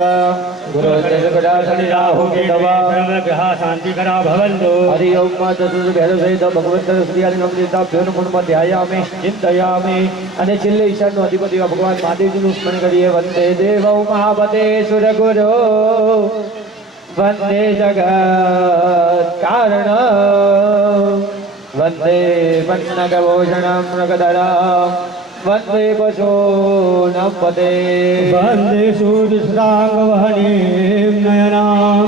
गुरु शांति करा भवन्तु। हरि ओम चतुर्भैरव भगवंत श्रीहरिनमृताभ्यो नमो ध्यायामि चिंतयामि અને છેલ્લે ઈશાનનો અધિપતિ ભગવાન મહાદેવજીનું સ્મરણ કરીએ। વંદે દેવૌ મહાપતે સુરગુરો વંદે જગત કારણ વંદે પન્નગભૂષણં મૃગધરં वंदे पशूनां पते वंदे सूर्यश्रावहणीं नयनां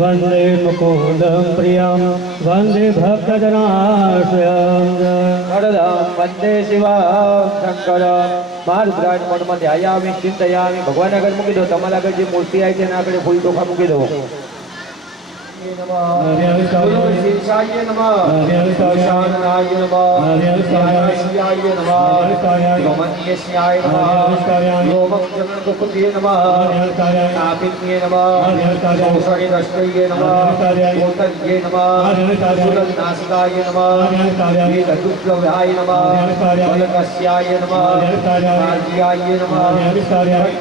वंदे मुकुन्दं प्रियं वंदे भक्तजनाश्रयं वरदं वंदे शिवं शंकरं महारुद्राज मठમાં ધ્યાયામિ ચિંતયામિ। ભગવાન આગળ મૂકી દો, તમારા આગળ જે મૂર્તિ આવી છે એના આગળ ફૂલ ચોખા મૂકી દો। शीर्षाय नमः ईशानाय नमः ईशानाय नमः गोमन्यस्याय नमः गोमक्षमकुपते नमः कापिन्ये नमः शोषणिदष्टये नमः कोतये नमः सुरनाशिकाय नमः वेददुर्गवाय नमः बलकस्याय नमः कार्याय नमः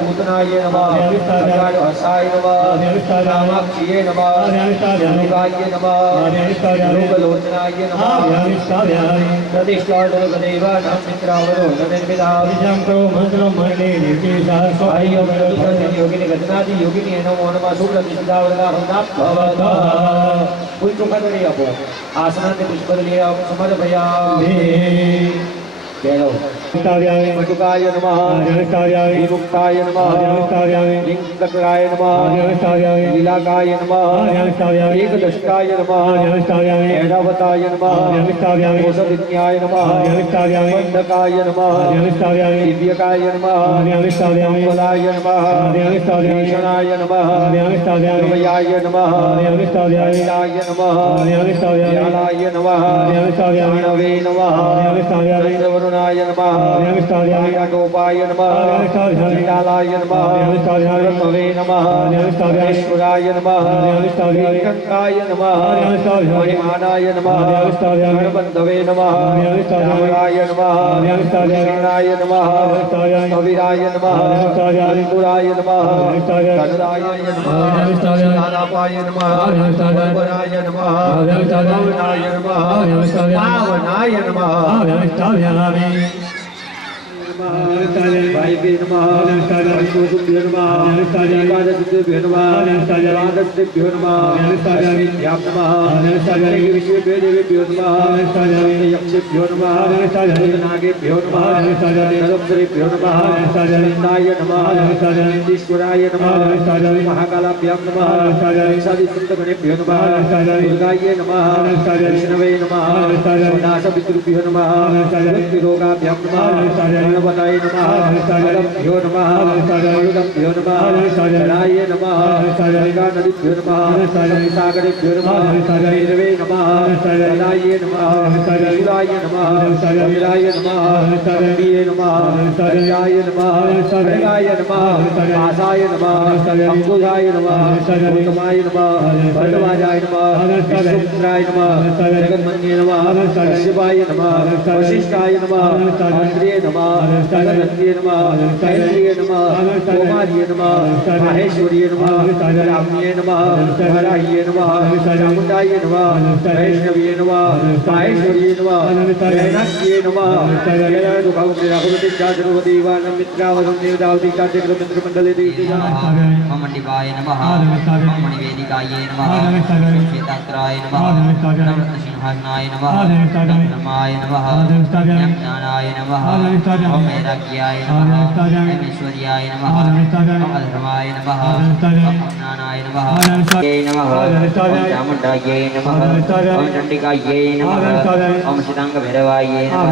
पूतनाय नमः अगाढहसाय नमः कामाक्षिये नमः योगाय नमः लोकलोचनाय नमः प्रतिष्ठादेवानां मित्रावरोधनिर्मितां प्रो मंत्रो मण्डले निर्देशाः स्वाहायं योगिनी गजनादि योगिनी नमो नमः सुप्रतिष्ठावरदाहं भवतः। फूल चोखा तो नहीं आपको आसनाते पुष्प लिए आप समर्पयामि। मधुकाय नमः विमुक्ताय नमः लिंगकराय नमः लीलाकाय नमः एकदष्टाय नमः ऐरावताय नमः औषधिज्ञाय नमः बन्धकाय नमः दिव्यकाय नमः मंगलाय नमः भीषणाय नमः रमयाय नमः अनिलाय नमः ज्ञानाय नमः प्रणवे नमः वरुणाय नमः वीराटोपाय नमः विशालाय नमः रत्नवे नमः ईश्वराय नमः नीलकंठाय नमः मणिमानाय नमः गणबन्धवे नमः रामराय नमः कृष्णाय नमः कविराय नमः अंकुराय नमः कनराय नमः नानापाय नमः वराय नमः पावनाय नमः पावनाय नमः भाई भी नमः अष्टोभ्यो नमः एकादशभ्यो नमः द्वादशभ्यो नमः अष्टभ्यां नमः विश्वेभ्यो देवेभ्यो नमः यक्षेभ्यो नमः नागेभ्यो नमः नरप्सरेभ्यो नमः नन्दाय नमः ईश्वराय नमः महाकालाभ्यां नमः सादिसप्तगणेभ्यो नमः दुर्गाय नमः विष्णवे नमः नासपितृभ्यो नमः रोगाभ्यां नमः बताय नमः भ्यो नमः भ्यो नमः जलाय नमः गंगा नदीभ्यो नमः सागरेभ्यो नमः नीरवे नमः जलाय नमः शिवाय नमः वीराय नमः कपिये नमः जयाय नमः खड्गाय नमः आसाय नमः अंकुराय नमः उत्तमाय नमः भरद्वाजाय नमः विष्णुपुत्राय नमः जगन्मन्ये नमः कश्यपाय नमः वशिष्ठाय नमः आन्द्रिये नमः गणपतये नमः कैन्द्रिये नमः कुमार्ये नमः माहेश्वर्ये नमः राम्ये नमः वराह्ये नमः चामुण्डाय नमः वैष्णव्ये नमः माहेश्वर्ये नमः वैनाक्ये नमः जगन्नाथदेवानां मित्रावधं देवदावती कार्यक्रममन्त्रमण्डले मण्डिकाय नमः मणिवेदिकायै नमः श्वेताग्राय नमः नवरत्नसिंहासनाय नमः ब्रह्माय नमः ज्ञानाय नमः ओम वैराग्याय नमः ऐश्वर्याय नमः अधर्माय नमः ज्ञानाय नमः नमः चामुण्डायै नमः ओम चण्डिकायै नमः ओम शीताङ्गभैरवायै नमः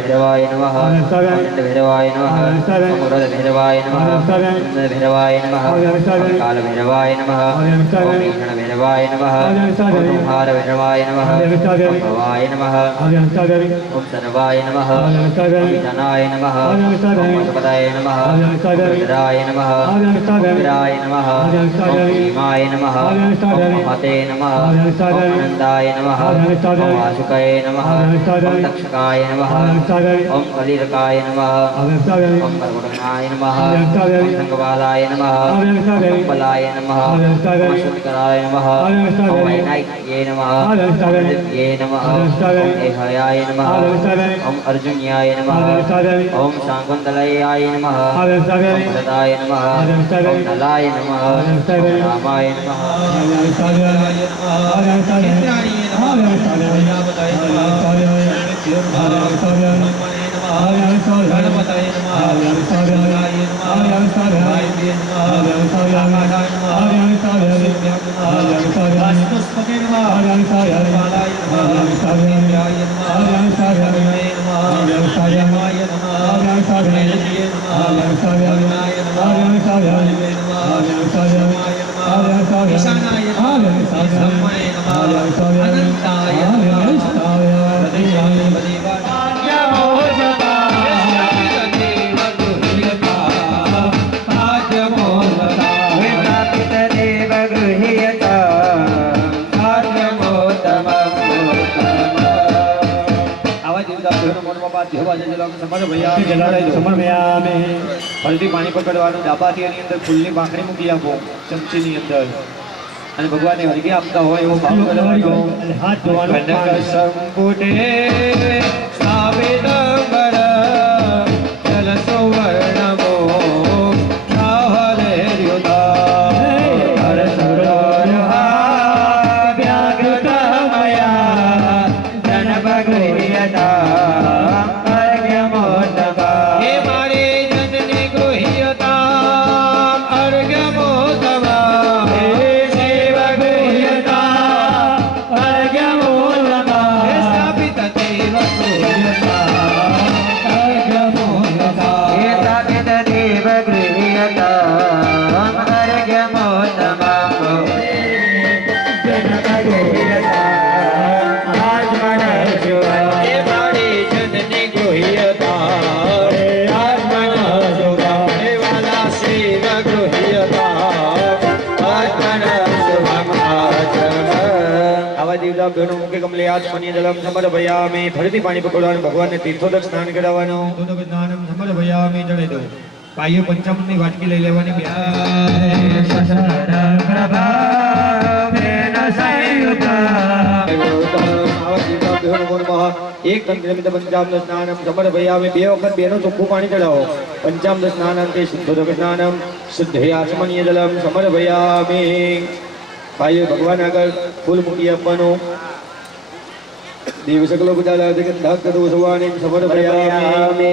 भैरवाय नमः चण्डभैरवाय नमः ओम वरदभैरवाय नमः भैरवाय नमः कालभैरवाय नमः ओम भीषणभैरवाय नमः ओम संहारभैरवाय नमः ओम भवाय नमः ओम सर्वाय नमः ओम धनाय नमः ओम सुपदाय नमः रुद्राय नमः रुद्राय नमः भीमाय नमः महते नमः आनंदाय नमः वासुकाय नमः दक्षकाय नमः कलिरकाय नमः कर्मणाय नमः संगवालाय नमः बलाय नमः शुद्धकराय नमः वैनायक्ये नमः ये नमः एहायाय नमः अर्जुन्याय नमः शाकुन्तलयाय नमः भरदाय नमः नलाय नमः रामाय नमः સમર્પયામિ ફરીથી પાણી પકડવાનું ડાબાથી એની અંદર ફૂલની પાંખડી મૂકી આપો ચમચીની અંદર અને ભગવાનને અર્ઘ્ય આપતા હોય એવો ભાવ કરવાનો હાથ ધોવાનો કનક સંપુટે સ્થાપિત કર જલ સુવર્ણમો હરે યુધા હર સુરોરહા વ્યાકૃતમયા જન ભગવયતા સમર્પયામિ ફરીથી પાણી પકડવાનું ભગવાનને તીર્થોદક સ્નાન કરાવવાનું સ્નાનમ સમર્પયામિ જડે દો પાયો પંચામૃતની વાટકી લઈ લેવાની એક નિમિત્ત પંચામૃત સ્નાનમ સમર્પયામિ બે વખત બેનું ચોખ્ખું પાણી ચડાવો પંચામૃત સ્નાનંતે શુદ્ધોદક સ્નાનમ શુદ્ધે આચમનીય જલમ સમર્પયામિ ભાઈઓ ભગવાન આગળ ફૂલ મૂકી આપવાનું દેવ સકલો બુધાલા ગંધા કદો સવાણી સમર્પયામિ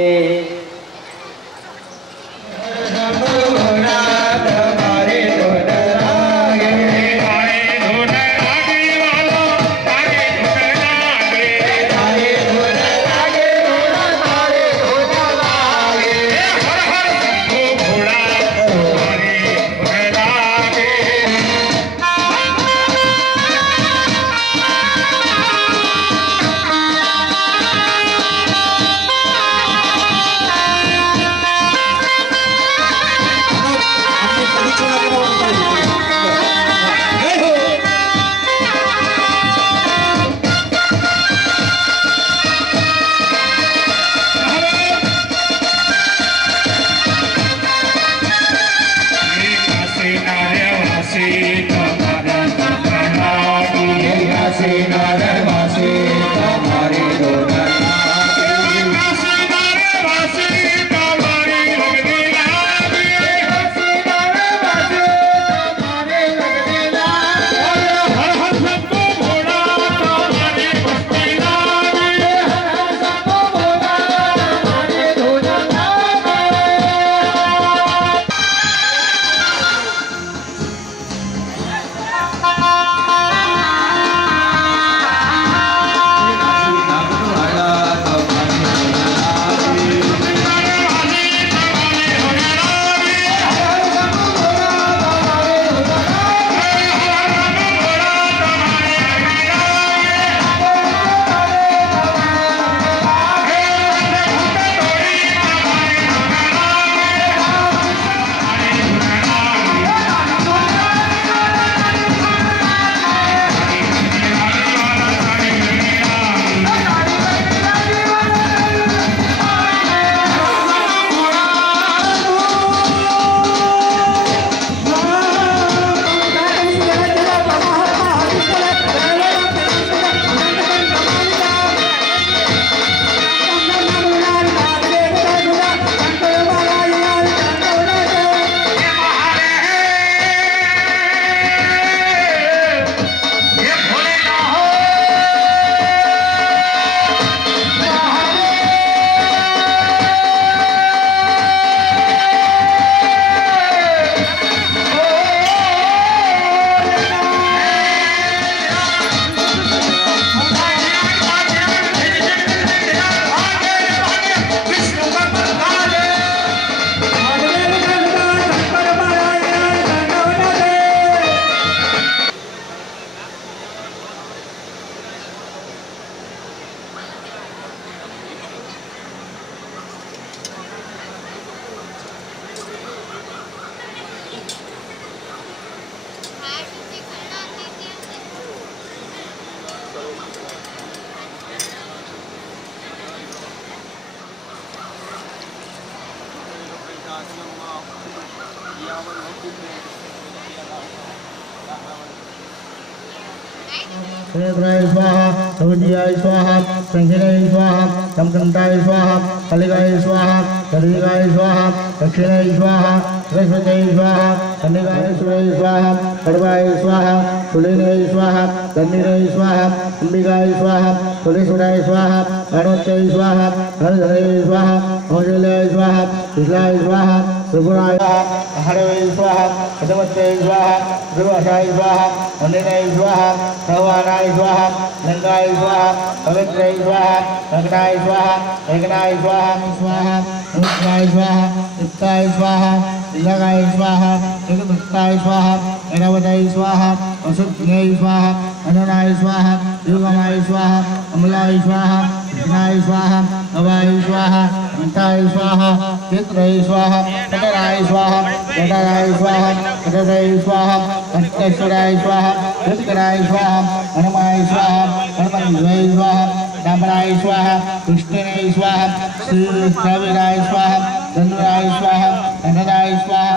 Sredraya Swaha, Savijaya Swaha, Sanjinaya Swaha, Samkantaya Swaha, Kaligaya Swaha, Kaligaya Swaha, Dakshinaya Swaha, Saraswataya Swaha, Kaligaya Swaha, Kadvaya Swaha, Sulinaya Swaha, Dhaniraya Swaha, Ambikaya Swaha, Suliswaraya Swaha, Arvataya Swaha, Haradharaya Swaha, Aujilaya Swaha, Vislaya Swaha, Tripuraya Swaha, Haravaya Swaha, Padamataya Swaha, Trivasaya Swaha, Andinaya Swaha, Savanaya Swaha, Lingaya Swaha, Pavitraya Swaha, Ragnaya Swaha, Eknaya Swaha, Swaha, Rudraya Swaha, Ittaya Swaha, Ilagaya Swaha, Ekmrittaya Swaha, Enavataya Swaha, Asudhnaya Swaha, Ananaya Swaha, Yugamaya Swaha, Amalaya Swaha, Krishnaya Swaha, Avaya Swaha, Antaya Swaha, Chitraya Swaha, Kataraya Swaha, Kataraya Swaha, Kataraya Swaha, Anteshwaraya Swaha, Utkaraya Swaha, Anamaya Swaha, Anamaya Swaha, Damaraya Swaha, Krishnaya Swaha, Sri Saviraya Swaha, Dhanuraya Swaha, Anadaya Swaha,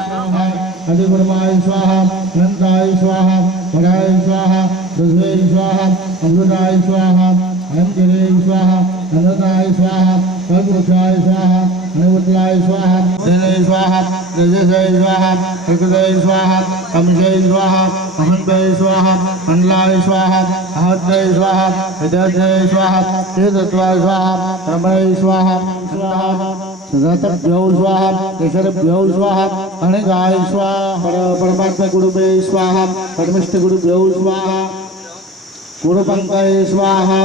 Adiparmaya Swaha, Nandaya Swaha, Paraya Swaha, Dusvaya Swaha, Amrutaya Swaha, Anjali Swaha, Anadaya Swaha, Kalpurushaya Swaha, Anivutlaya Swaha, Dhanaya Swaha, Rajasaya Swaha, Prakritaya Swaha, Kamishaya Swaha, Ahanbaya Swaha, Mandlaya Swaha, Ahadraya Swaha, Vidyadaya Swaha, Tirtatvaya Swaha, Ramaya Swaha, Sadatapyo Swaha, Kesharapyo Swaha, Anigaya Swaha, Paramatma Gurubhe Swaha, Padmishta Gurubhyo Swaha, Gurupankaya Swaha,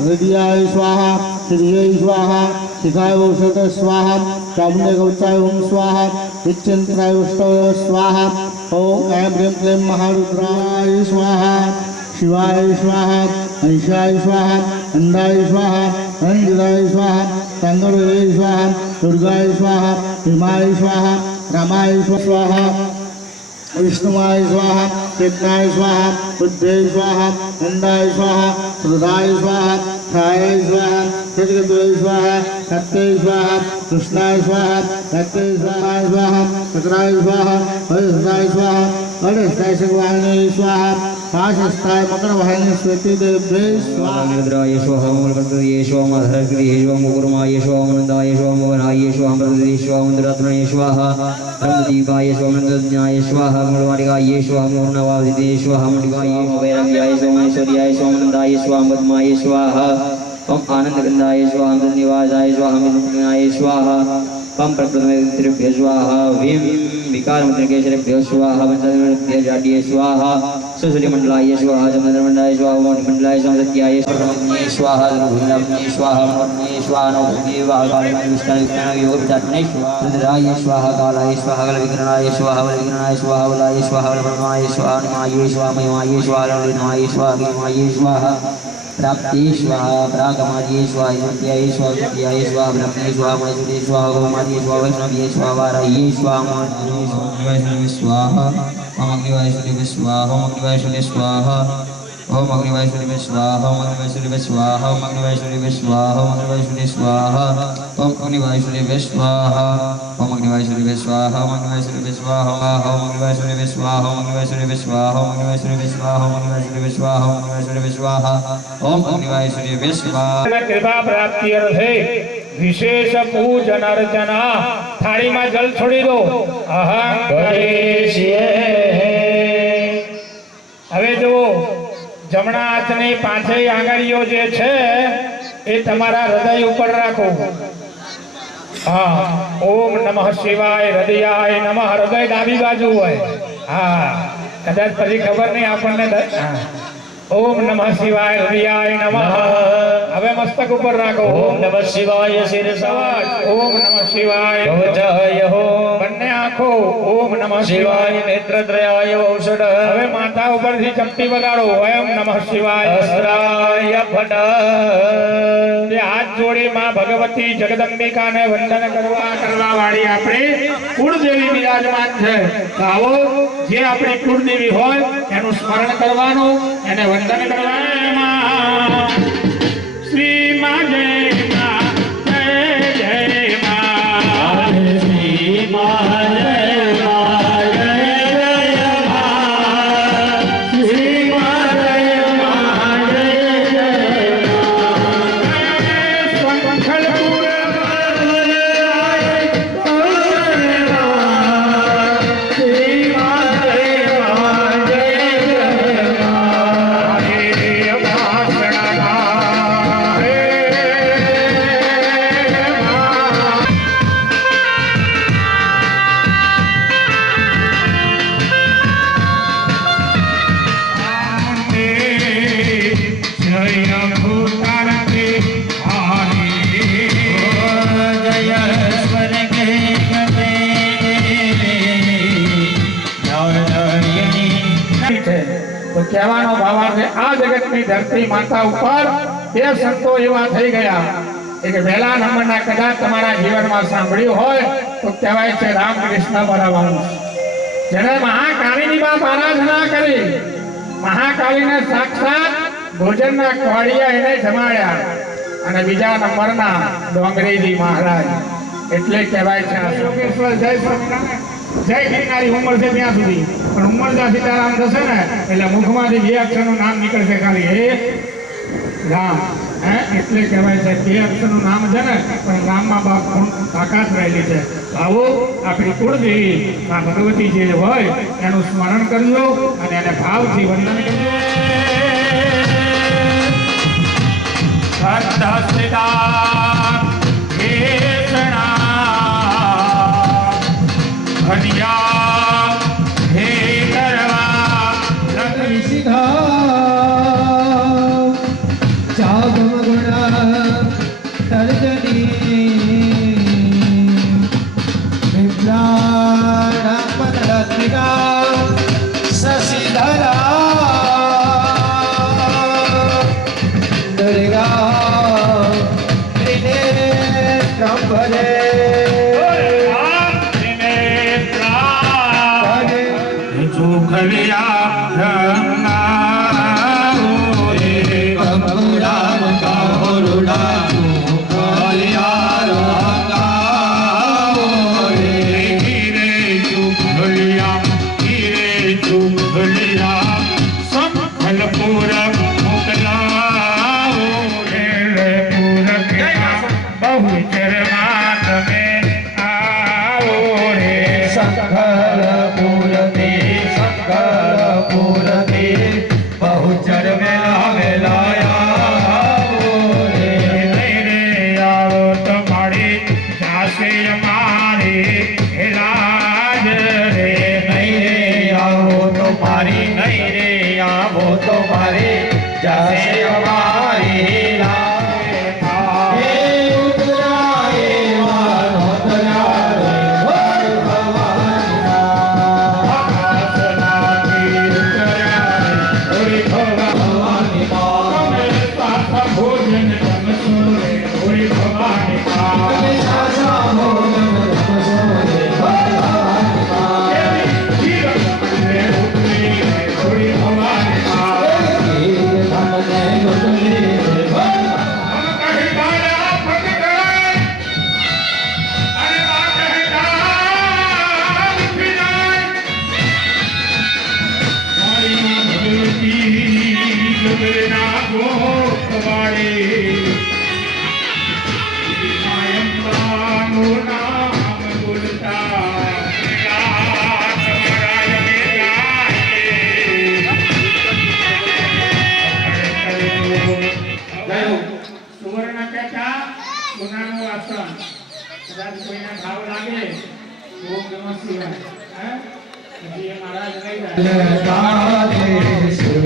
Hridiyaya Swaha, Shriyaya Swaha, Shikaya Vaushata Swaha, Chamune Gauchaya Swaha, Vichintraya Vastava Swaha, Om Aim Rim Klim Maharudraya Swaha, Shivaya Swaha, Aishaya Swaha, Andaya Swaha, Anjilaya Swaha, Tangaraya Swaha, Durgaya Swaha, Himaya Swaha, Ramaya Swaha, Vishnumaya Swaha, Krishnaaya Swaha, Buddhaya Swaha, Nandaya Swaha, Sudhaya Swaha, Chaya Swaha, Siddhgadvaya Swaha, Satyaya Swaha, Krishnaya Swaha, Satyaya Swaha, Sakraya Swaha, Vajasthaya Swaha, Vajasthaya Sagvahini Swaha, Pashasthaya Makarvahini Swati Devya Swaha. Rudraya Swaha, Mulkadaya Swaha, Madharakriya Swaha, Mukurmaya Swaha, Nandaya Swaha, Mohanaya Swaha, Mradaya Swaha, Mudratnaya Swaha, Ramdivaya Swaha, Mradanyaya Swaha, Mulvarigaya Swaha, Murnavadidaya Swaha, Mudivaya Swaha, Vairagyaya Swaha, Aishwaryaya Swaha, Nandaya Swaha, Madmaya Swaha, Om Anandagandaya Swaha, Nivasaya Swaha, Midnaya Swaha, Pam Prakrutmaya Swaha, Vim Vikaramudrakeshwarabhyo Swaha, Vansadharabhyo Jadya Swaha, Susuri Mandalaya Swaha, Jamandramandaya Swaha, Mandalaya Samsatyaya Swaha, Rudravnaya Swaha, Murmaya Swaha, Navdeva, Kalamaya Vishkanayukana, Yogavidatmane Swaha, Rudraya Swaha, Kalaya Swaha, Kalavikranaya Swaha, Valikranaya Swaha, Valaya Swaha, Valapramaya Swaha, Nimaya Swaha, Mayamaya Swaha, Lalinaya Swaha, Kimaya Swaha, Prapti Swaha, Pragamadya Swaha, Yudhyaya Swaha, Yudhyaya Swaha, Brahmaya Swaha, Maisudya Swaha, Gaumadya Swaha, Vaishnavya Swaha, Varahya Swaha, Madhya Swaha, Om Agnivaisudya Swaha, Om Agnivaisudya Swaha, Om Agnivaisudya Swaha, Om Agnivaisudya Swaha, Om Agnivaisudya Swaha, Om Agnivaisudya Swaha, Om Agnivaisudya Swaha, Om Agnivaisudya Swaha, Om Agnivaisudya Swaha, Om Agnivaisudya Swaha, Om Agnivaisudya Swaha, Om Agnivaisudya Swaha, Om Agnivaisudya Swaha, Om Agnivaisudya Swaha, Om Agnivaisudya Swaha. कृपा प्राप्ति अर्थे विशेष पूजन अर्चना थाली में जल छोड़ी दो अहं करिष्ये હવે જુઓ જમણા હાથની પાંચેય આંગળીઓ જે છે એ તમારા હૃદય ઉપર રાખો હા ઓમ નમઃ શિવાય હૃદયાય નમઃ હૃદય ડાબી બાજુ હોય હા કદાચ પછી ખબર નહીં આપણને ओम नमः शिवाय हृदयाय नमः હવે મસ્તક ઉપર રાખો ઓમ નમઃ શિવાય શિરસાય ઓમ નમઃ શિવાય ભવજય હો બંને આંખો ઓમ નમઃ શિવાય નેત્રત્રયાય ઔષધ હવે માથા ઉપરથી ચપટી વગાડો ઓમ નમઃ શિવાય અસ્ત્રાય ફટ જે હાથ જોડી માં ભગવતી જગદંબિકાને વંદન કરવા વાળી આપણે કુળદેવી બિરાજમાન છે તો આવો જે આપણી કુળદેવી હોય એનું સ્મરણ કરવાનું એને વંદન કરવાના શ્રી માં જય માં જય જય માં શ્રી માં જય માં કહેવાનો ભાવાર્થ આ જગતની ધરતી માતા ઉપર બે સંતો એવા થઈ ગયા કે પહેલા નંબરના કદાચ તમારા જીવનમાં સાંભળ્યું હોય તો કહેવાય છે રામકૃષ્ણ પરમહંસ, જેણે મહાકાળીની બાપ આરાધના કરી, મહાકાળીને સાક્ષાત ભોજનના ખવાડિયા એને જમાડ્યા. અને બીજા નંબરના ડોંગરીજી મહારાજ, એટલે કહેવાય છે યોગેશ્વર જય સ્વામિનારાયણ જય ગિરનારી ઉંમર છે ત્યાં સુધી, પણ ઉંમર જ્યાં સીતારામ થશે ને એટલે મુખમાંથી બે અક્ષરનું નામ નીકળશે ખાલી હે રામ. એટલે કહેવાય છે બે અક્ષરનું નામ છે ને પણ નામમાં બાપ તાકાત રહેલી છે. આવો આપણી કુળદેવી આ ભગવતી જે હોય એનું સ્મરણ કરજો અને એને ભાવથી વંદન કરજો.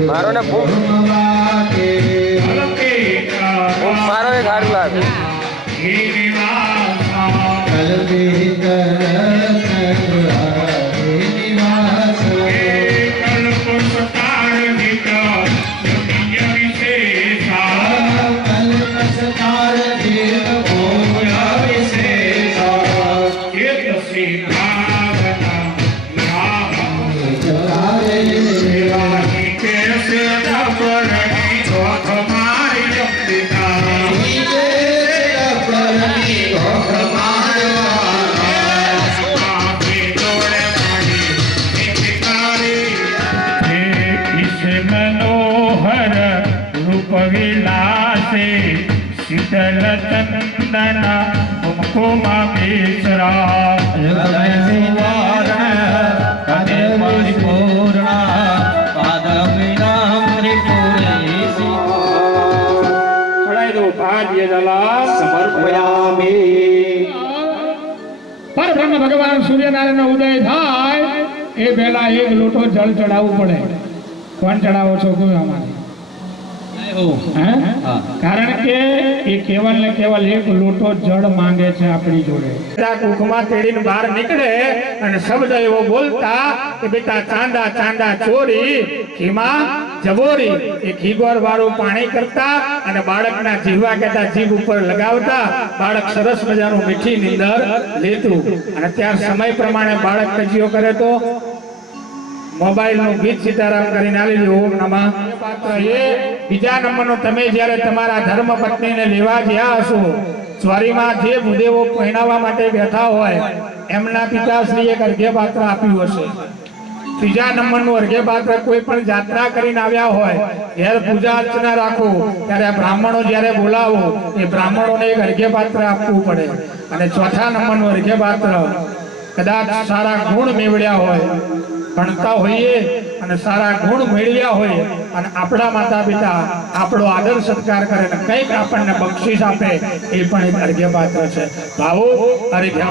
મારો ને ફૂક મારો એક હાર લાગે शीतल चंदन कुमकुम પરબ્રહ્મ ભગવાન સૂર્યનારાયણ નો ઉદય થાય એ પહેલા એક લોટો જળ ચડાવવું પડે. કોણ ચડાવો છો કોઈ અમારે હે? કારણ કે એ કેવલ ને કેવલ એક લોટો જળ માંગે છે આપણી જોડે. કુખમાં તેડીને બહાર નીકળે અને શબ્દ એવો બોલતા કે બેટા ચાંદા ચાંદા ચોરી ઘીમાં જબોરી. એ ઘીગોર વાળું પાણી કરતા અને બાળકના જીવા કહેતા જીભ ઉપર લગાવતા બાળક સરસ મજાનું મીઠી નીંદર લેતું. અને ત્યાર સમય પ્રમાણે બાળક કજીઓ કરે તો મોબાઈલ નું ગીત સીતારામ કરીને આલી દીધું. ઓમ નમઃ. એ બીજા નંબરનો તમે જ્યારે તમારા ધર્મ પત્નીને લેવા ગયા હશો, સ્વારીમાં જે ભૂદેવો પહેરાવવા માટે બેઠા હોય એમના પિતાશ્રીએ અર્ઘ્ય પાત્ર આપ્યું હશે. ત્રીજા નંબરનું અર્ઘ્ય પાત્ર કોઈ પણ યાત્રા કરીને આવ્યા હોય જ્યારે પૂજા અર્ચના રાખો ત્યારે બ્રાહ્મણો જ્યારે બોલાવો એ બ્રાહ્મણોને એક અર્ઘ્ય પાત્ર આપવું પડે. અને ચોથા નંબરનું અર્ઘ્ય પાત્ર કદાચ સારા ગુણ મેળવ્યા હોય, ભણતા હોઈએ અને સારા ગુણ મેળવ્યા હોય અને આપણા માતા પિતા આપણો આદર સત્કાર કરે ને કંઈક આપણને બક્ષિસ આપે એ પણ એક અર્ઘ્ય પાત્ર છે. ભાવો અર્ઘ્ય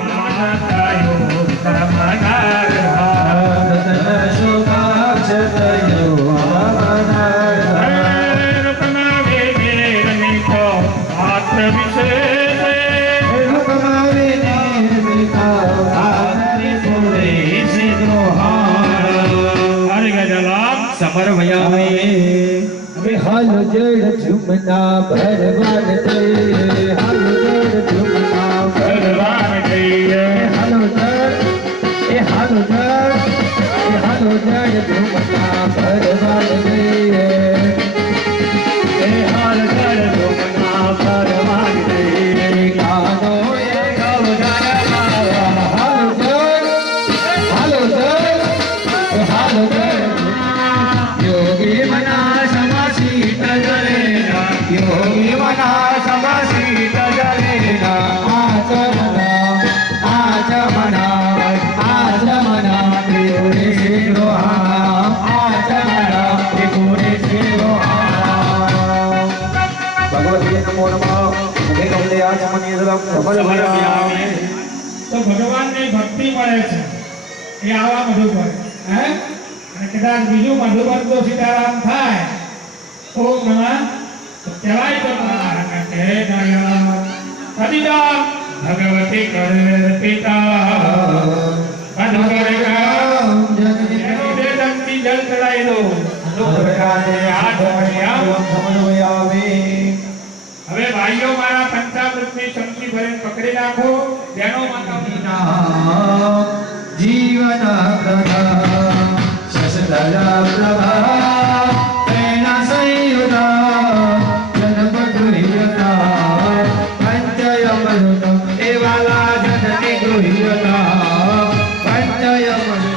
હાલો જળ ઝુમના ભરવાન જઈએ, હાલો જળ ઝુમના ભરવાન જઈએ, હાલો જળ હાલો જળ ઝુમના ભરવાન જઈએ, હાલો જળ ઝુમના ભરવાન જઈએ. ગાનો એ હાલો જળ યોગી મના સમાસીત જલેના, યોગી મના સમાસીત જલેના. આચમના ત્રિપુરે શિરોહા, આચમના ત્રિપુરે શિરોહા. ભગવતી નમો નમઃ. મુખે કમલે આચમનીય જલમ સમર્પયામિ. તો ભગવાનની ભક્તિ મળે છે એ આવા મધુકર. હે અને કદાચ બીજું મધુકર તો સીતારામ થાય ઓમ નમઃ તો કહેવાય તો કદિદા ભગવતી કર પિતા મધુકર કામ જગતી જગતી જલ ચડાઈ દો મધુકર કાજે સમર્પયામિ. હવે ભાઈઓ મારા પંચામૃતની ચમચી ભરીને પકડી રાખો. બહેનો માતા જીવન પ્રભા શશધરા પ્રભા પ્રેરણા સંયુતા જનપગૃહ્યતા પંચયમૃતમ એ વાલા જનની ગૃહ્યતા પંચયમૃતમ.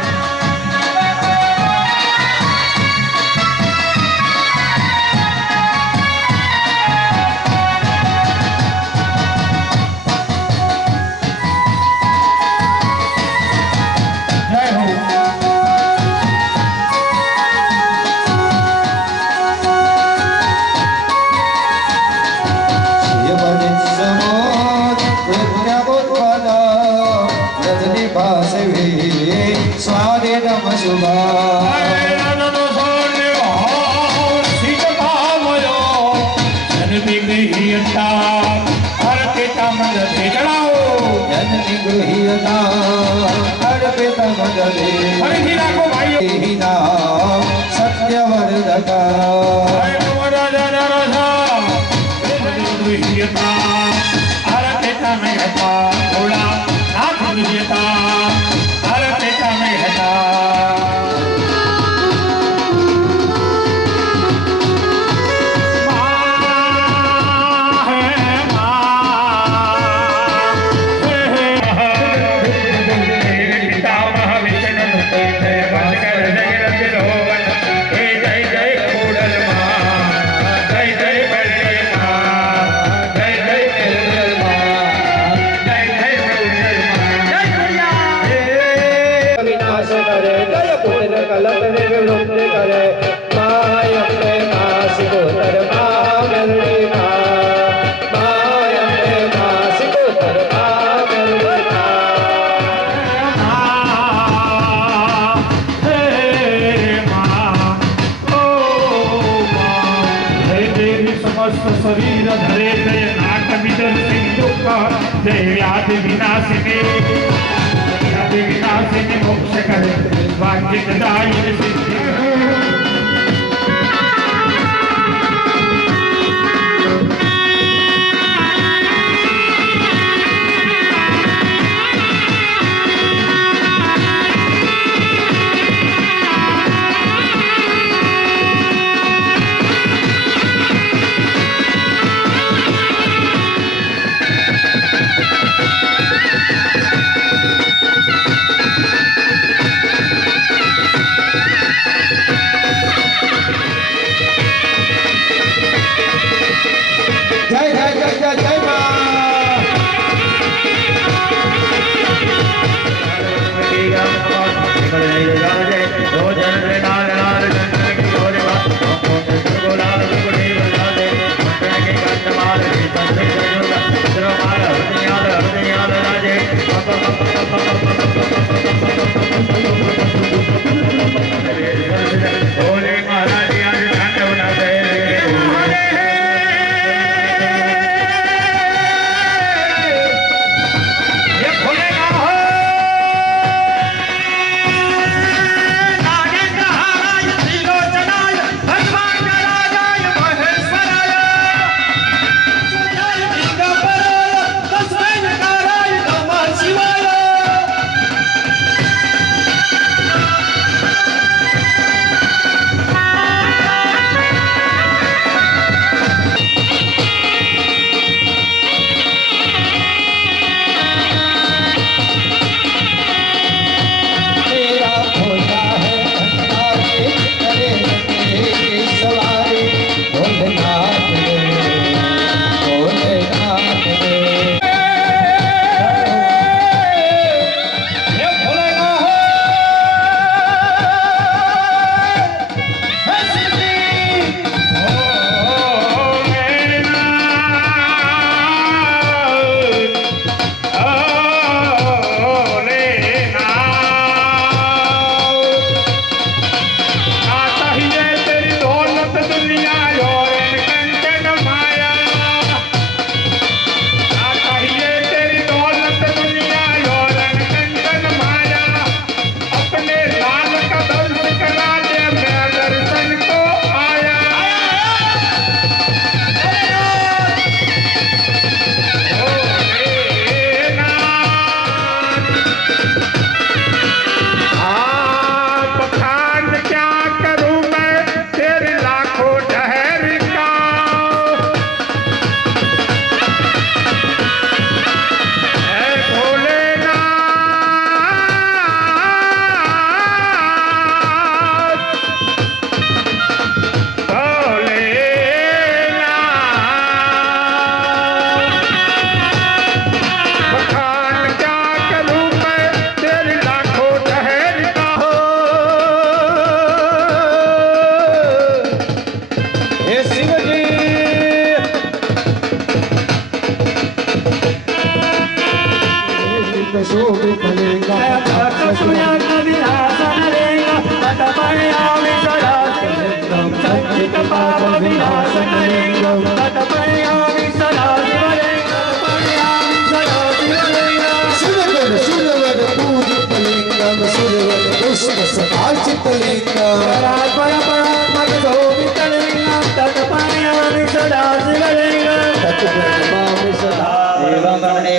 ફરીથી રાખો ભાઈઓ. स्वस्थ शरीर धरे जय नाट विदर सिंधुक जय व्याधि विनाशिनी व्याधि विनाशिनी मोक्ष करे वांछित दायिनी सिद्धि जय जय जय जय जय मां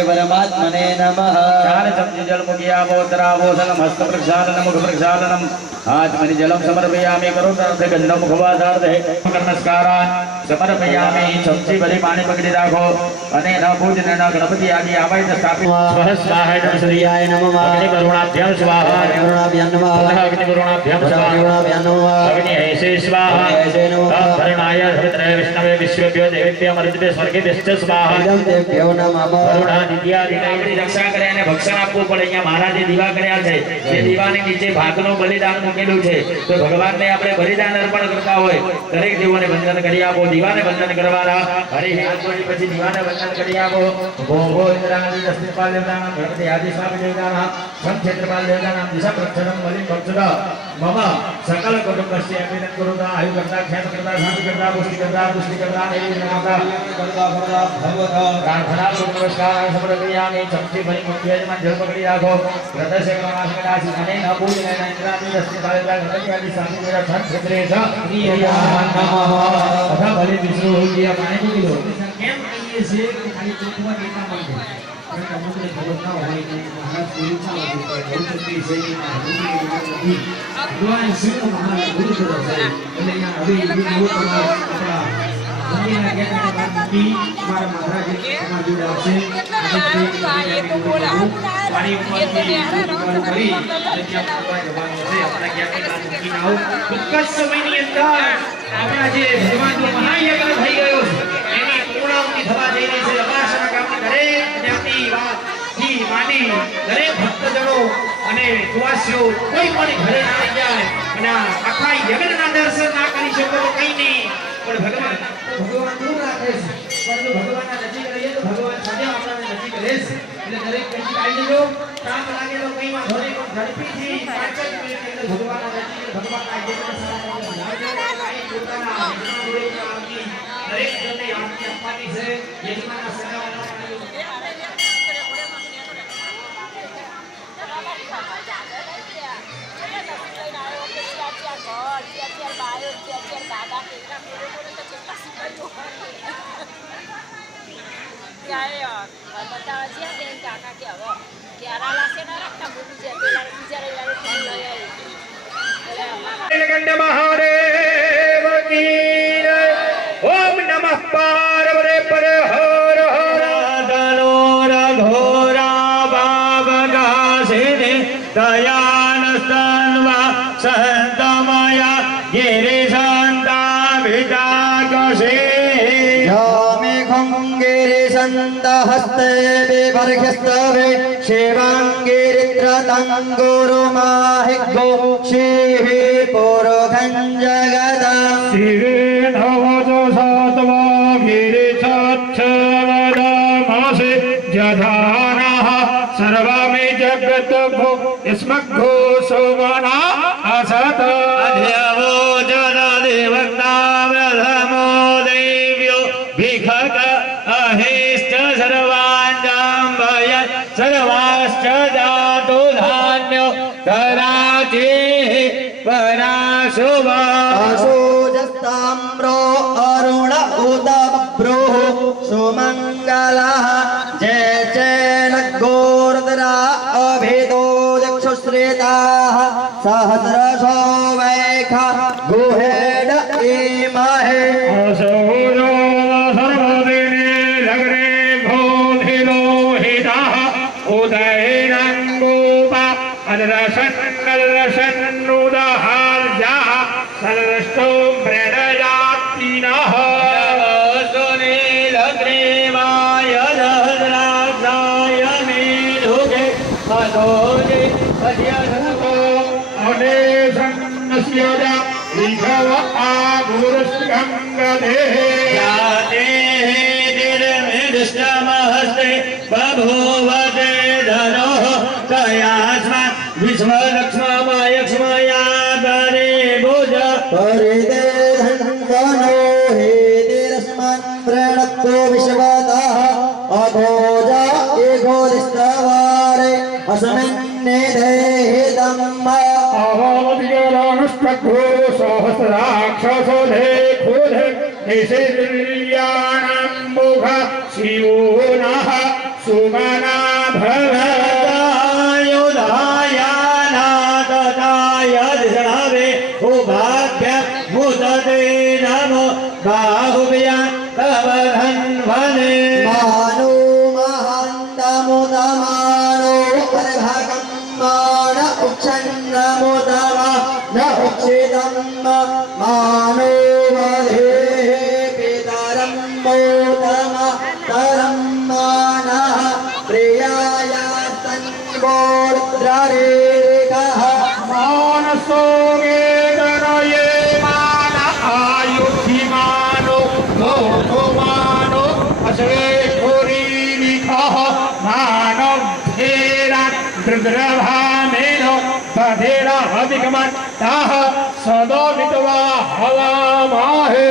परमात्मने नमः। चार चमचे जल मुखियावोत्तरावोसनम हस्त प्रक्षालनम मुख प्रक्षालनम आत्मनि जलम समर्पयामि करोतर्थे गंधम मुखवासार्थे नमस्कारान् समर्पयामि। चमची भरी पानी पकड़ी राखो અને ન પૂજને ન ગણપતિ આદિ આવાય સ્થાપિત સ્વઃ સ્વાહાય શ્રીયાય નમઃ અગ્નિ કરુણાભ્યામ સ્વાહા કરુણાભ્યામ નમઃ અગ્નિ કરુણાભ્યામ સ્વાહા કરુણાભ્યામ નમઃ અગ્નિ હૈસે સ્વાહા હૈસે નમઃ ભરણાય હૃદય વિષ્ણવે વિશ્વેભ્યો દેવેભ્યો અમૃતભ્યો સ્વર્ગેભ્યશ્ચ સ્વાહા ઇદં દેભ્યો નમઃ કરુણા દિવ્યાદિની રક્ષા કરે અને ભક્ષણ આપવું પડે। અહીંયા મહારાજે દીવા કર્યા છે તે દીવાની નીચે ભાગનું બલિદાન મૂકેલું છે તો ભગવાનને આપણે બલિદાન અર્પણ કરતા હોય દરેક જીવોને વંદન કરી આપો। દીવાને વંદન કરવાના હરિ હાથ જોડી પછી દીવાને વંદન કરી આપો। ભોગો ઇન્દ્રાણી દસ્તિપાલ દેવતાના ગણપતિ આદિ સ્વામી દેવતાના સંક્ષેત્રપાલ દેવતાના દિશા પ્રક્ષરમ બલિ ભક્ષણ मम सकल कुटुंबस्य अभिनंदन करोता आयु करता क्षेम करता शांति करता पुष्टि करता निर्विघ्नता करता भगवता प्रार्थना नमस्कार समर्पयामि चमचे भरी मुख्य यजमान जल पकड़ी राखो हृदय से कमाशकदासी अनेन पूजन इंद्रादि दस्ति कालेजा गणपति स्वामी मेरा धन क्षेत्रे स प्रिया नमः अथा भले विष्णु हो गया पानी को किलो केम कहिए से खाली चोखवा देता मांगे कारण अमुक भगवत ना होय ने महाराज गुरु का होय बहुत शक्ति से ભગવાન શિવ મહારાજ ગુરુ કરો છે એટલે અહીંયા હવે ગુરુ તમારા આપણા મંદિરના ગેટની બહાર મૂકી તમારા મહારાજ તમારા જોડે આવશે પાણી ઉપરથી કરી અને ત્યાં પૂરવા જવાનું છે આપણા ગેટની બહાર મૂકીને આવો ટૂંક જ સમયની અંદર આપણા જે ભગવાનનો મહાયજ્ઞ થઈ ગયો છે એની પૂર્ણાહુતિ થવા જઈ રહી છે અબાસના ગામની દરેક જ્ઞાતિ વાતથી માંડી દરેક ભક્તજનો અને સુવાસીઓ કોઈ પણ ઘરે ના આવી જાય અને આખા યજ્ઞના દર્શન ના કરી શકો તો કઈ નહીં પણ ભગવાન દૂર રાખે છે પરંતુ ભગવાનના નજીક રહીએ તો ભગવાન સાથે આપણને નજીક રહેશે એટલે દરેક વ્યક્તિ આવી જજો તાપ લાગેલો કઈ માં ઘરે પણ ઝડપીથી 5 મિનિટની અંદર ભગવાનના નજીક ભગવાન આ યજ્ઞ સારા પોતાના આરતી દરેક જણને આરતી આપવાની છે યજ્ઞના સગાવાના महादेव की जय। ओम नमः पार्वते पर हर हर दलो रघोरा बाबगासिने दयानस्तन्वा सहतमया गिरिशान्ताभिजागसे हस्ते विवर्घस्तवे शिवाङ्गिरित्रतङ्गुरुमाहिगो शिवे पुरोखञ्जगदम् शिवे नवजो सात्वा गिरिच्छवदामसि जधानः सर्वमे जगद्भो स्मग्भो सुमना असत अध्यवो जनदेवक्ताव्रधमो देव्यो भिखक अहेश्च सर्वाञ्जाम्बय सर्वाश्च जातो धान्यो कराचे पराशुभा अशोजस्ताम्रो अरुण उदब्रोः सुमङ्गलः जय चैनगोर्द्रा अभितो चक्षुश्रेताः सहस्रशो वैखा गुहेड इमहे असुरो सर्वदिने लग्ने भूधिलोहितः उदयनङ्गोपा अदरशन्नुदहार्जाः सर्वष्टो मृडजातिनः सुनीलग्रीवाय दहद्राक्षाय मेधुके अधोजे अध्यसतो अनेशन्नस्यजा ऋषव आगुरुष्कङ्गदेः यातेः तिर्मिदुष्टमहस्ते बभूवते धनोः तयास्मात् विश्वलक्ष्ममयक्ष्मया करे भुज परिदे धनो हेतिरस्मन् प्रणक्तो विश्वतः अभोजा एगोदिस्तवारे अस्मिन्नेधेहितम् अहोदिगरानुष्टभो सहस्राक्षसो देखोधे निशिल्याणां मुख शिवो नः सुमना भवदायुधायानाददाय दिशणावे उभाभ्य मुदते नमो बाहुभ्या तव धन्वने मानो महान्तमुदमानो अर्भकं मान उक्षन्नमुदमा न उक्षितं मानो वधेः पितरं मोदम तरं मानः प्रियाय तन्वोर्द्ररेकः मानसो वेदनये मान आयुधिमानो लोकमानो अश्वे खुरीनिखः मानवधेरा रुद्रभामेनो સાધેરા હાદિકમાન તાહ સદો વિતવા હવા માહે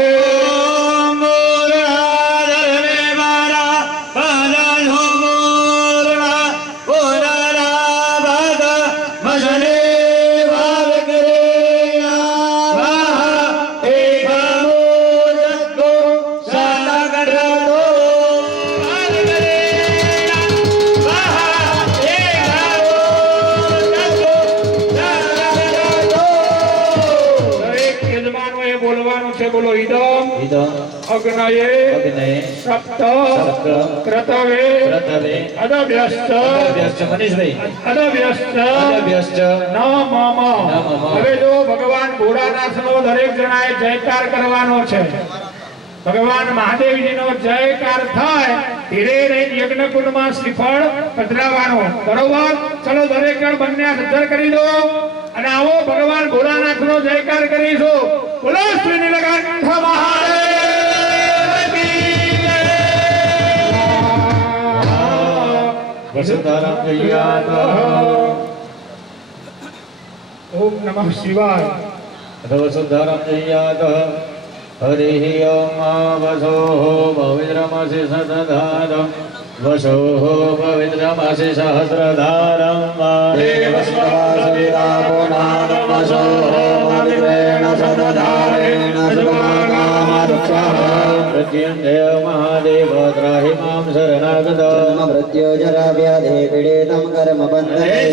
બોલો ઈદમ અગ્નયે સપ્ત ક્રતવે અદવ્યસ્ત નમઃ. હવે જો ભગવાન ભોળાનાથનો દરેક જણાએ જયકાર કરવાનો છે. ભગવાન મહાદેવજીનો જયકાર થાય ધીરે રહીને યજ્ઞકુંડમાં શ્રીફળ પધરાવવાનો. બરોબર? ચલો દરેક જણ બંને હાથ સજ્જડ કરી દો અને આવો ભગવાન ભોળાનાથનો જયકાર કરીશું. બોલો શ્રી નીલકંઠ મહાદેવ કી જય. વસુધારામ જયાત ઓમ નમઃ શિવાય. વસુધારામ જયાત હરિ ઓમ વસો પવિત્રમસि સતધારમ વસો પવિત્રમસि સહસ્રધારમ પ્રત્યંજય મહાદેવ ત્રાહિ મામ શરણાગત મૃત્યુજરા વ્યાધિ પીડિતમ કર્મ બંધને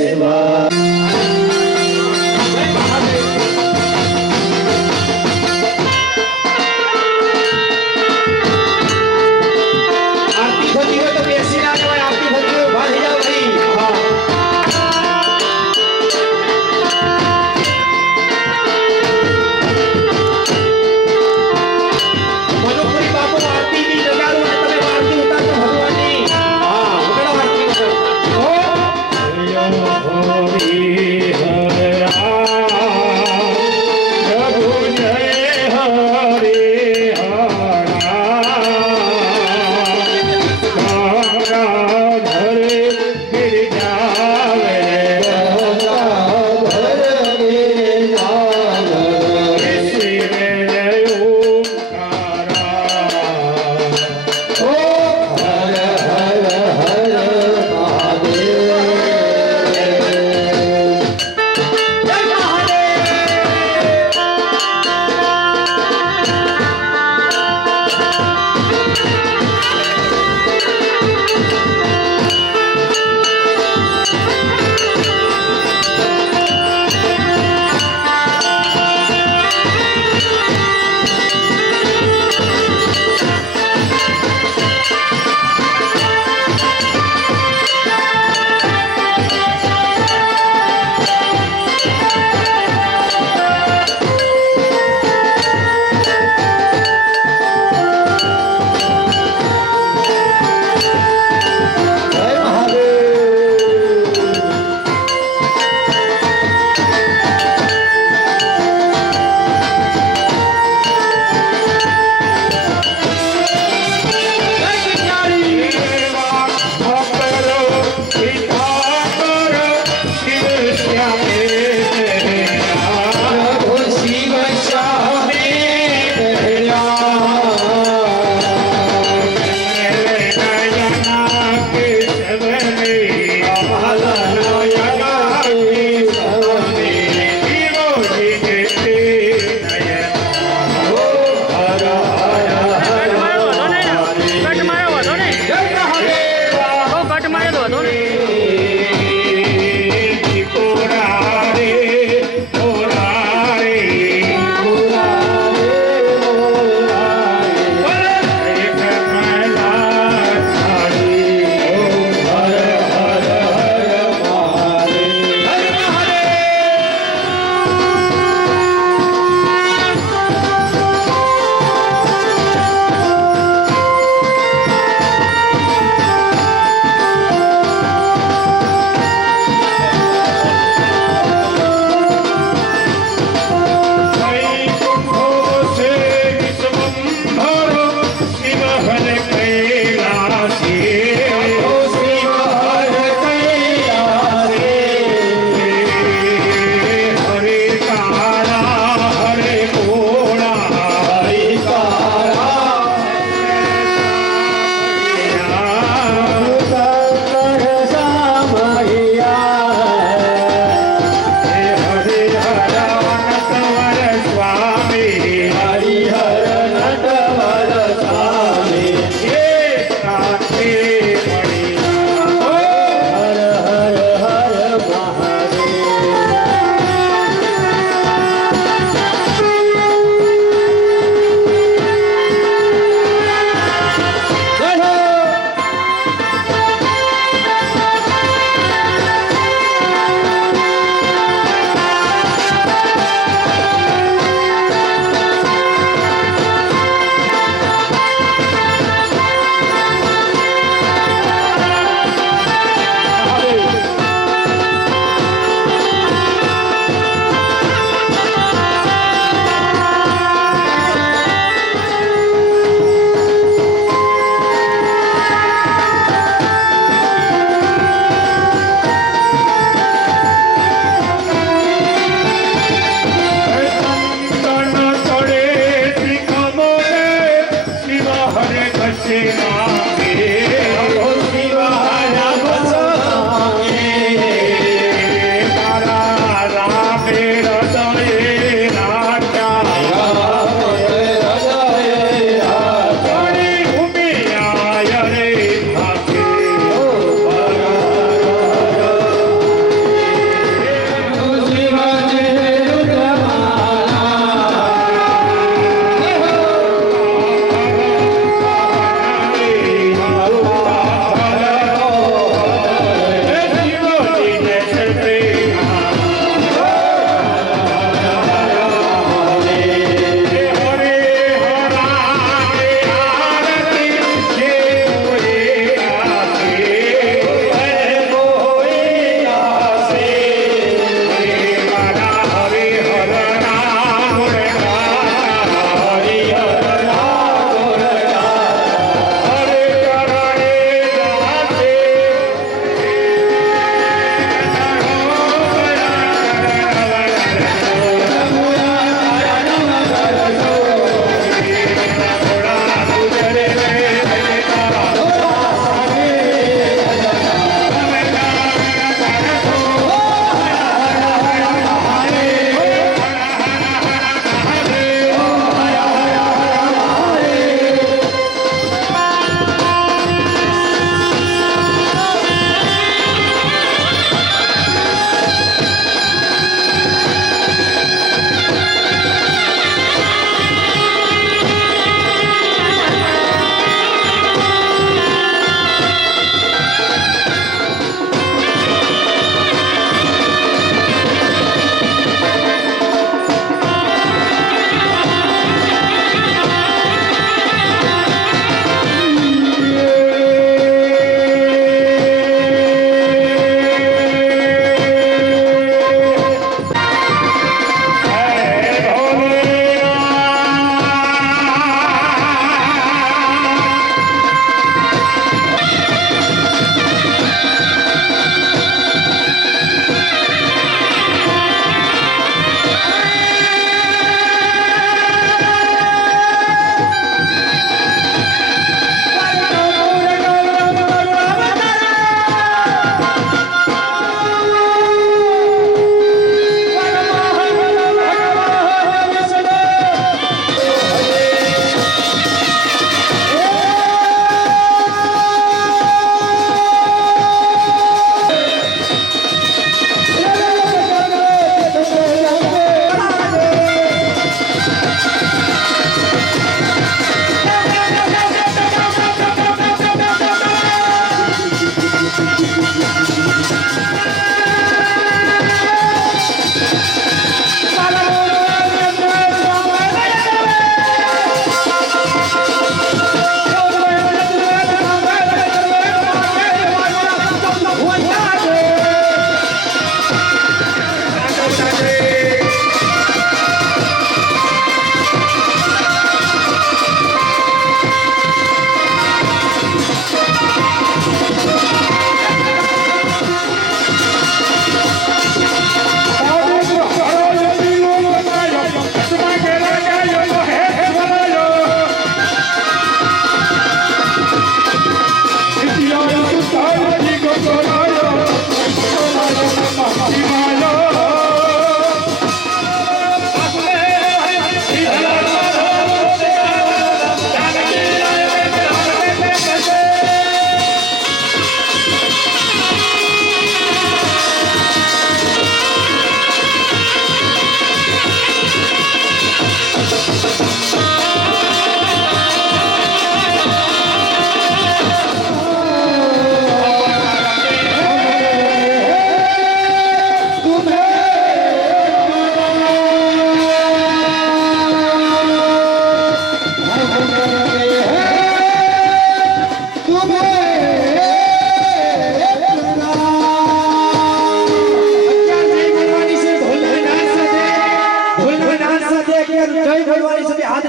જય બોલવાની સુધી હાથ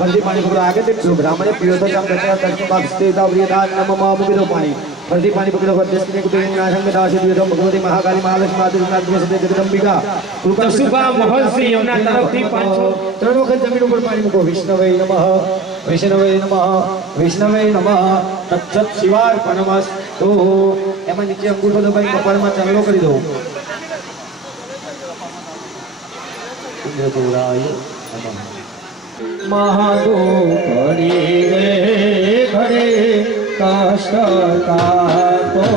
फर्जी पानी पकड़ो आगे देख लो ब्राह्मण पियो तो जम दशा दर्शन बास्ते दावरियदान नमः मुगिरो पानी फर्जी पानी पकड़ो वद्यस्तिने कुटे नाशं में दासी दियो भगवती महाकाली महालक्ष्मी माता दुर्गा सदे जगदंबिका कृपा सुभा महर्षि यमुना तरफથી પાંચો ત્રણ વખત જમીન ઉપર પાણી મૂકો વિષ્ણવે નમઃ વિષ્ણવે નમઃ વિષ્ણવે નમઃ તત્સત શિવાર્પણમસ્તુ એમાં નીચે અંગૂઠો દબાઈ કપાળમાં ચાંદલો કરી દો ઇન્દ્રપુરાય નમઃ महादो पड़ी रे घरे कष्ट काको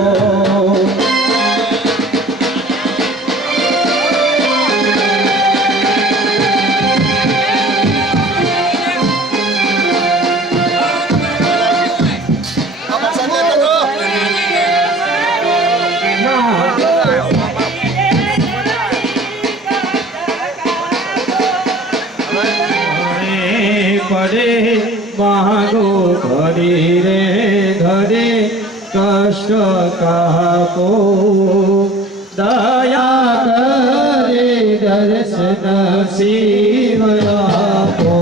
पड़े मांगो घड़ी रे घरे कष्ट काको दया करे दर्शन शिव आपो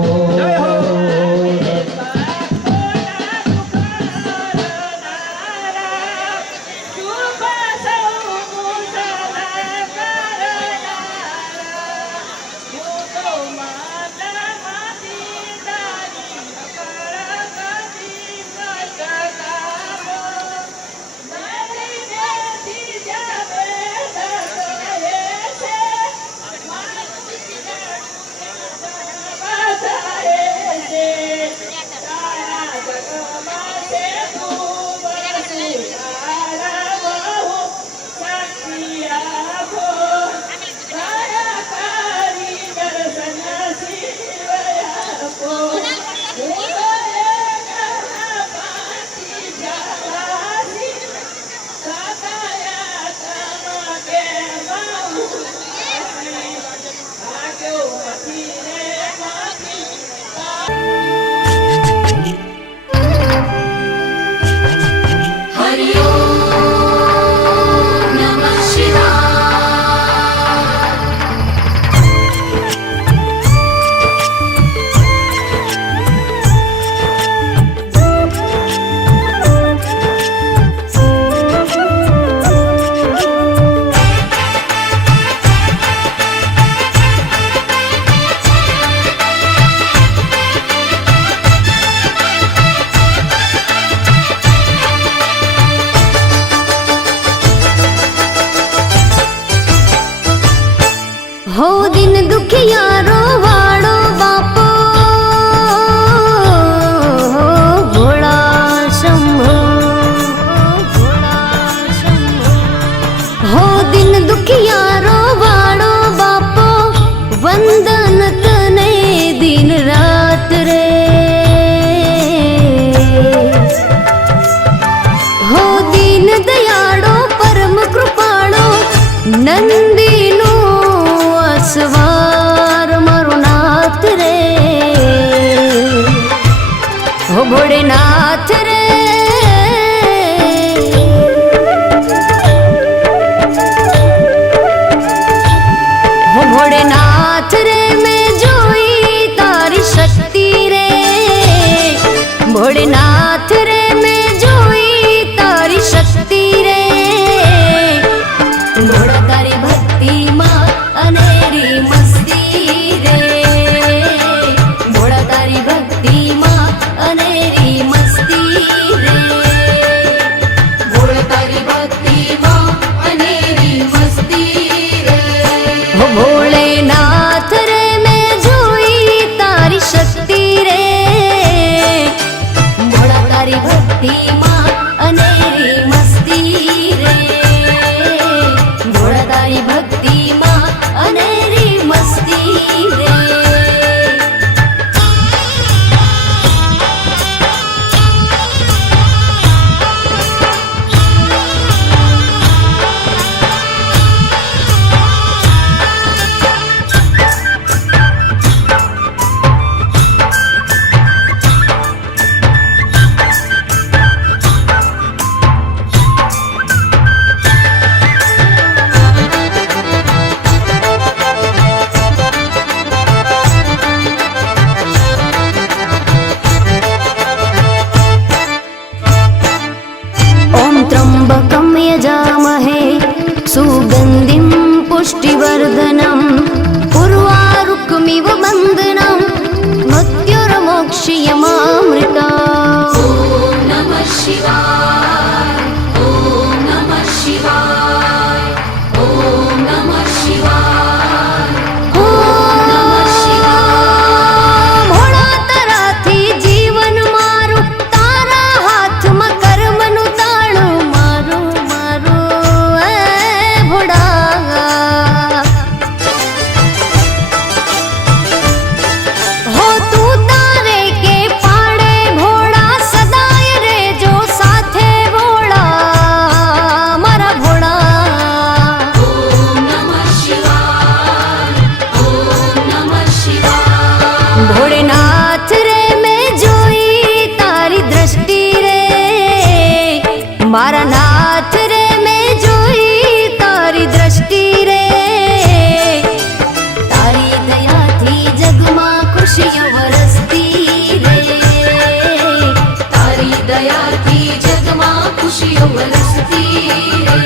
हो दिन दुखियारो वाड़ो बापो भोला शंभो हो दिन दुखियारो वाड़ो बापो वंदन तने दिन रात रे हो दीन दयाड़ो परम कृपाड़ो नंदीनो सवार मरुनाथ रे हो भोलेनाथ रे हो भोलेनाथ रे मैं जोई तारी शक्ति रे भोलेनाथ रे मैं जोई तारी शक्ति रे भोला तारी भक्ति माँ अनेरी मस्ती रे भोला तारी भक्ति माँ अनेरी मस्ती पुष्टिवर्धनम् उर्वारुकमिव बन्धनम् मृत्युर्मोक्षयमामृता। ॐ नमः शिवाय, ॐ नमः शिवाय, ॐ नमः शिवाय, ॐ नमः शिवाय। भोळा तराથી જીવન મારું તારા હાથમાં કર્મનું તાળું મારું મારું એ ભોળા। हो तू तारे के पाड़े भोळा सदाय रे जो साथे भोळा मारा भोळा। ओम नमः शिवाय, ओम नमः शिवाय। भोलेनाथ रे मैं जोई तारी दृष्टि रे मारा नाथ रे मैं जोई तारी दृष्टि रे। तारी दयाथी जगमा खुशियों वरसती रे। तारी दयाथी जगमा खुशियों वरसती रे।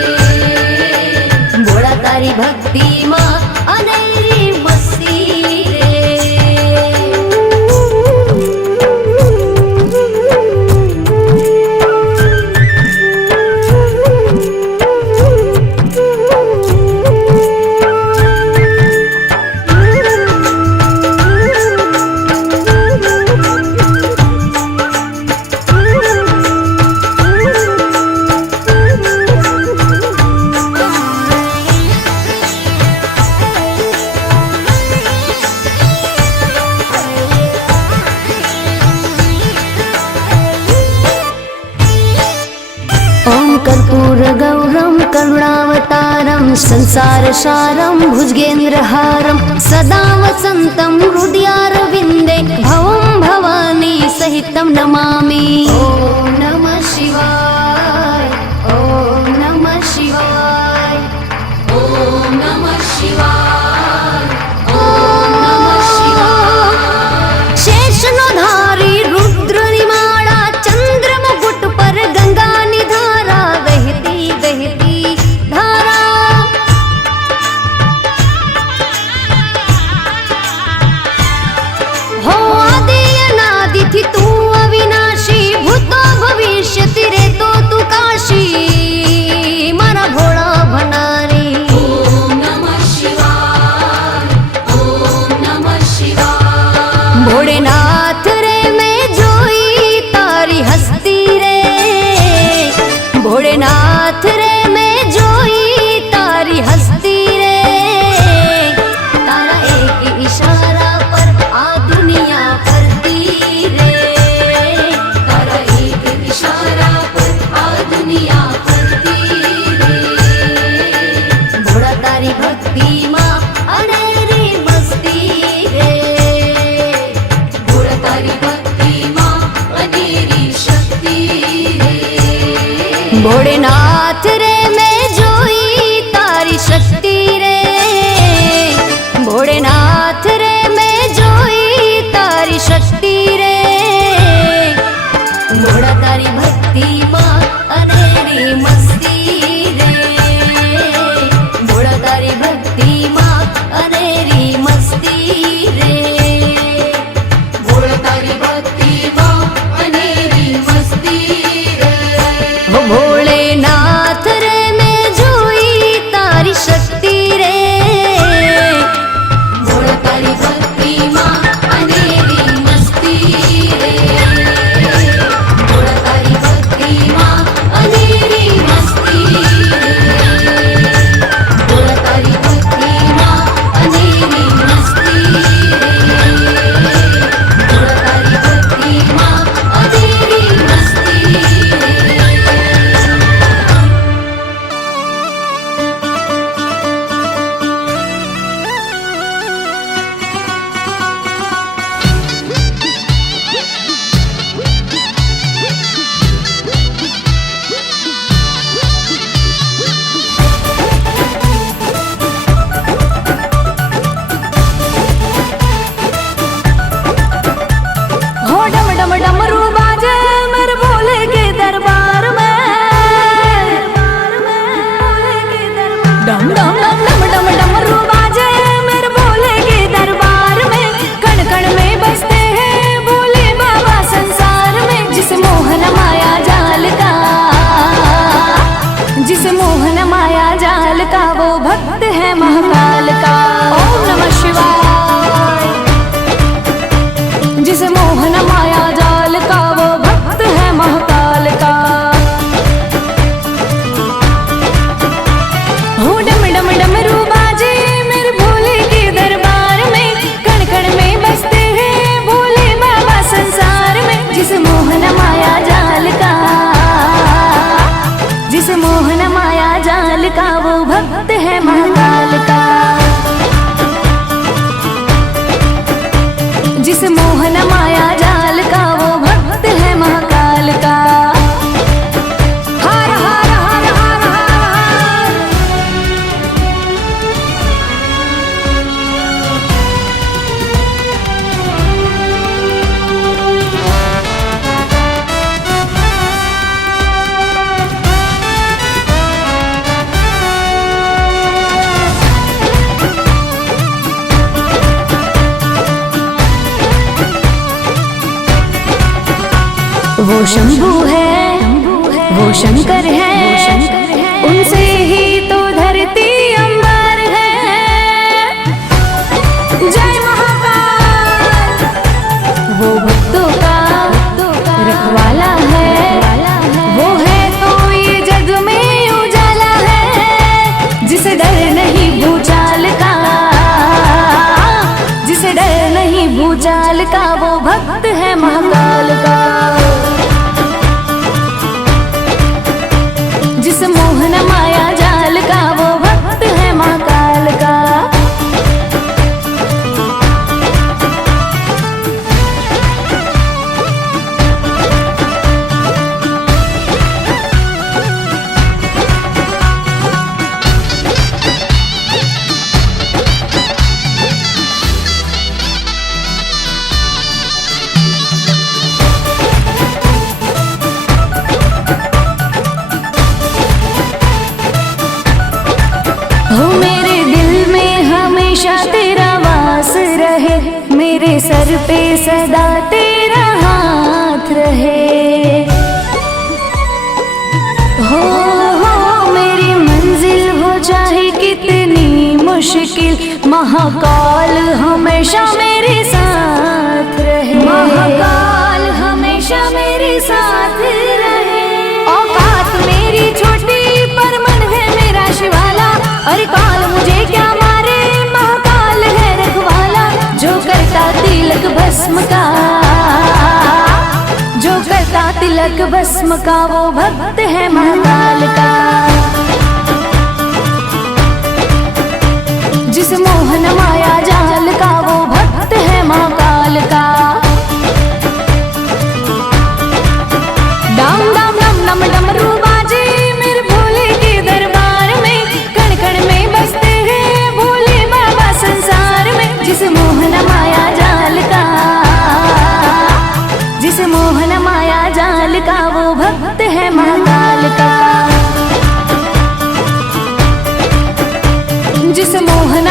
भोळा तारी भक्ति मां अनेरी मस्ती रे। ॐ कर्पूरगौरं करुणावतारं संसारसारं भुजगेन्द्रहारं सदा वसन्तं हृदयारविन्दे भवं भवानी सहितं नमामि। ॐ नमः शिवाय, ॐ नमः शिवाय, ॐ नमः शिवाय, ॐ नमः शिवाय। शेषनो धारी रुद्रनिमाला चंद्रमुकुट पर गंगा निधारा बहती बहती धारा। हो आदि अनादि थी तू अविनाशी भूतो भविष्य तेरे तो तू काशी मारा भोळा भंडारी। ओम नमः शिवाय, ओम नमः शिवाय। भोलेनाथ रे मैं जोई तारी हस्ती रे। भोलेनाथ रे मैं जोई तारी हस्ती रे। तारा एक इशारा पर आ दुनिया फरती रे। तारा एक इशारा पर आ दुनिया फरती रे। भोळा तारी भक्ति मां अनेरी मस्ती रे। भोळा तारी भक्ति मां अनेरी शक्ति रे। भोलेनाथ रे मैं जोई तारी शक्ति रे। भोलेनाथ रे मैं जोई तारी शक्ति रे। भोळा तारी भक्ति मां अनेरी मस्ती रे। भोळा तारी भक्ति मां अनेरी मस्ती रे। भोळा तारी भक्ति मां अनेरी मस्ती रे। हो भोलेनाथ रे मैं जोई तारी शक्ति रे। भोळा तारी भक्ति मां अनेरी मस्ती रे। भोळा तारी भक्ति मां अनेरी मस्ती रे। भोळा तारी भक्ति मां अनेरी मस्ती रे। भोळा तारी भक्ति मां अनेरी मस्ती रे। हो डम डम डमरू बाजे मेरे भोले के दरबार में। डम डम डम डम डम डम वो शंभु है, वो शंकर है, उनसे ही तो धरती अंबर है। जय महाकाल। वो भक्तों का रखवाला है, वो है तो ये जग में उजाला है। जिसे डर नहीं भूचाल का, जिसे डर नहीं भूचाल का, वो भक्त है महाकाल का। जिस मोहन माया जाल का, वो भक्त है महाकाल का। हो मेरे दिल में हमेशा तेरा वास रहे, मेरे सर पे सदा तेरा हाथ रहे। हो मेरी मंजिल हो चाहे कितनी मुश्किल, महाकाल हमेशा मेरे साथ रहे। महाकाल हमेशा मेरे साथ रहे। औकात मेरी छोटी पर मन है मेरा शिवाला, अरे काल मुझे क्या मारे, महाकाल है रखवाला। जो करता तिलक भस्म का, जो करता तिलक भस्म का, वो भक्त है महाकाल का। जिस मोहन माया जाल का, वो भक्त है महाकाल का। डाम डाम डम डम डमरू बाजे मेरे भोले के दरबार में, कण कण में बसते हैं भोले बाबा संसार में। जिस मोहन माया जाल का, जिस मोहन माया जाल का, वो भक्त है महाकाल का। जिस मोहन